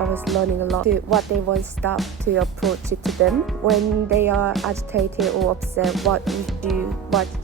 I was learning a lot to what they want staff to approach it to them when they are agitated or upset. What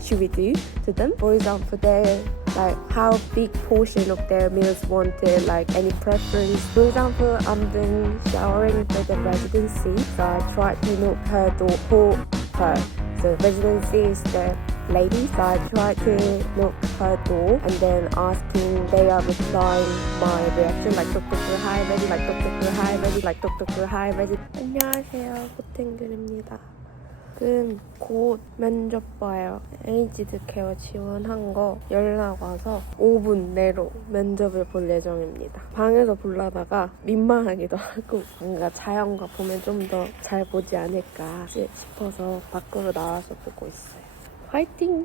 should we do to them? For example, they like how big portion of their meals wanted, like any preference. For example, I'm doing showering for the residency, so I tried to knock her door for her. So residency is the lady, so I tried to knock her door and then asking, they are replying my reaction like 똑똑똑 hi ready, like 똑똑똑 hi ready, like 똑똑똑 hi ready. 안녕하세요, 고탱글입니다. 지금 곧 면접 봐요. 에이지드 케어 지원한 거 연락 와서 5분 내로 면접을 볼 예정입니다. 방에서 보려다가 민망하기도 하고 뭔가 자연과 보면 좀 더 잘 보지 않을까 싶어서 밖으로 나와서 보고 있어요. 화이팅!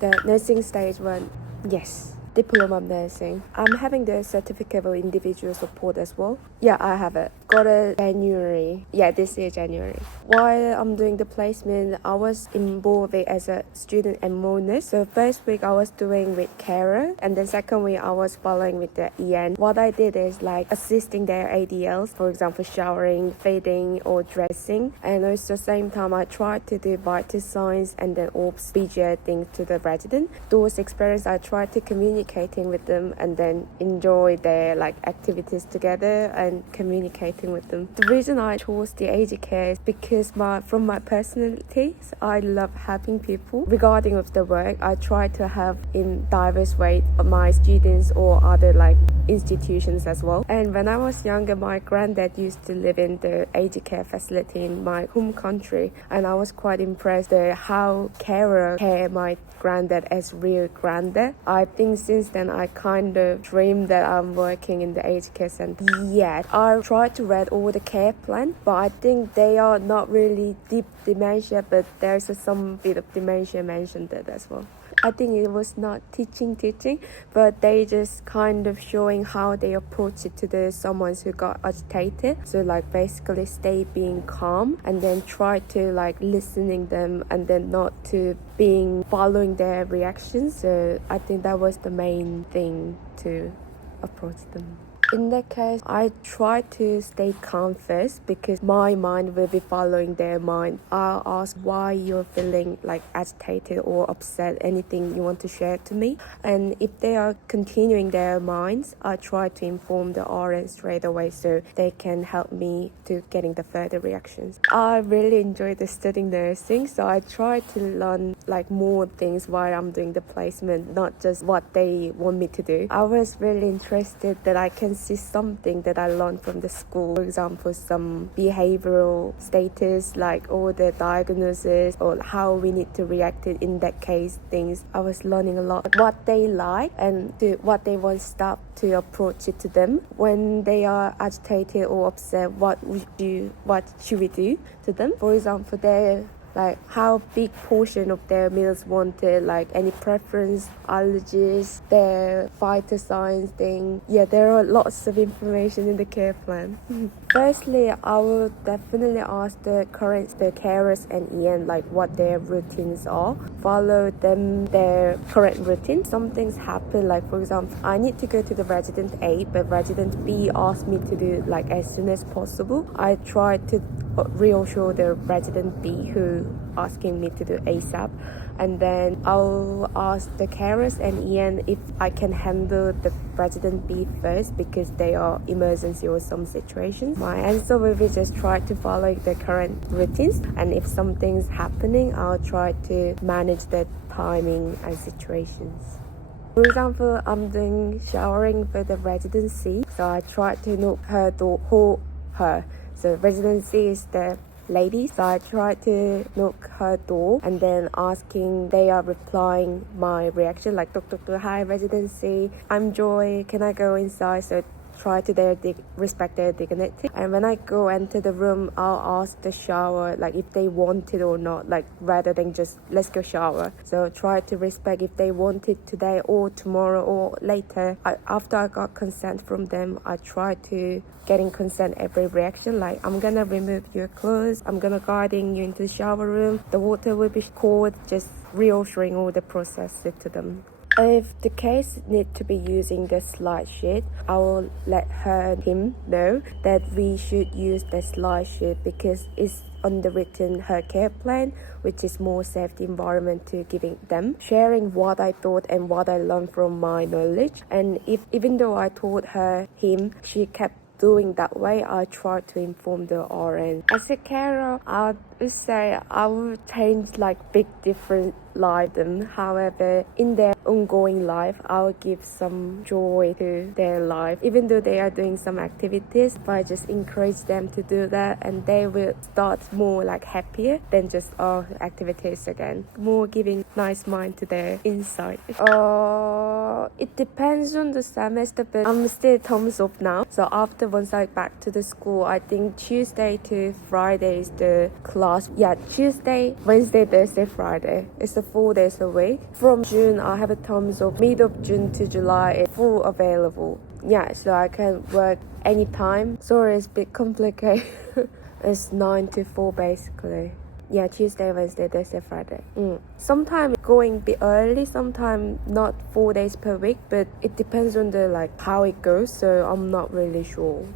The nursing stage 1, yes. Diploma of nursing. I'm having the certificate of individual support as well. Yeah, I have it. Got it January. Yeah, this year January. While I'm doing the placement, I was involved as a student enrollment. So first week I was doing with carer, and then second week I was following with the EN. What I did is like assisting their ADLs, for example, showering, feeding, or dressing. And also same time I tried to do vital signs and then OBS, BJ things to the resident. Those experience I tried to communicating with them and then enjoy their like activities together and communicating with them. The reason I chose the aged care is because from my personality, I love helping people. Regarding of the work, I try to have in diverse way my students or other like institutions as well. And when I was younger, my granddad used to live in the aged care facility in my home country, and I was quite impressed at how carer care my granddad as real granddad. I think since then I kind of dreamed that I'm working in the aged care center. Yet I tried to read all the care plan, but I think they are not really deep dementia, but there's some bit of dementia mentioned there as well. I think it was not teaching, but they just kind of showing how they approach it to the someone who got agitated. So like basically stay being calm and then try to like listening them and then not to being following their reactions. So I think that was the main thing to approach them. In that case, I try to stay calm first because my mind will be following their mind. I'll ask why you're feeling like agitated or upset, anything you want to share to me. And if they are continuing their minds, I try to inform the RN straight away so they can help me to getting the further reactions. I really enjoy the studying nursing, so I try to learn like more things while I'm doing the placement, not just what they want me to do. I was really interested that I can see something that I learned from the school. For example, some behavioral status, like all the diagnosis or how we need to react it in that case things. I was learning a lot what they like and what they want staff to approach it to them when they are agitated or upset. What should we do to them? For example, they like how big portion of their meals wanted, like any preference, allergies, their vital signs thing. Yeah, there are lots of information in the care plan. Firstly, I will definitely ask the carers and EN like what their routines are. Follow them their current routine. Some things happen, like for example, I need to go to the resident A, but resident B asked me to do like as soon as possible. I try to reassure the resident B who asking me to do ASAP, and then I'll ask the carers and EN if I can handle the resident B first because they are emergency or some situations. My answer will be just try to follow the current routines, and if something's happening, I'll try to manage the timing and situations. For example, I'm doing showering for the residency, so I try to knock her door for her. So residency is the lady, so I try to knock her door and then asking, they are replying my reaction like 똑똑똑 hi residency, I'm Joy, can I go inside? So try to respect their dignity. And when I go enter the room, I'll ask the shower like if they want it or not, like rather than just let's go shower. So try to respect if they want it today or tomorrow or later. After I got consent from them, I try to getting consent every reaction, like I'm gonna remove your clothes, I'm gonna guiding you into the shower room, the water will be cold, just reassuring all the process to them. If the case need to be using the slide sheet, I will let him know that we should use the slide sheet because it's underwritten her care plan, which is more safety environment to giving them, sharing what I thought and what I learned from my knowledge. And even though I told him, she kept doing that way, I tried to inform the RN. As a carer, I would say I would change like big different life them. However, in their ongoing life, I will give some joy to their life. Even though they are doing some activities, but I just encourage them to do that and they will start more like happier than just activities again. More giving nice mind to their inside. It depends on the semester, but I'm still thumbs up now. So after once I back to the school, I think Tuesday to Friday is the class. Yeah, Tuesday, Wednesday, Thursday, Friday. It's the 4 days a week. From June, I have a thumbs up. Mid of June to July, it's full available. Yeah, so I can work anytime. Sorry, it's a bit complicated. It's 9 to 4 basically. Yeah, Tuesday, Wednesday, Thursday, Friday. Sometimes going a bit early, sometimes not 4 days per week, but it depends on the like how it goes, so I'm not really sure.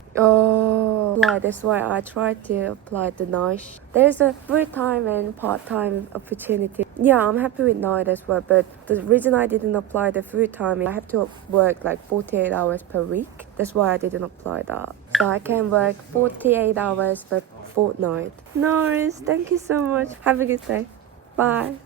That's why I try to apply the night. There's a full-time and part-time opportunity. Yeah, I'm happy with night as well, but the reason I didn't apply the full-time is I have to work like 48 hours per week. That's why I didn't apply that. So I can work 48 hours per fortnight. No worries. Thank you so much. Have a good day. Bye.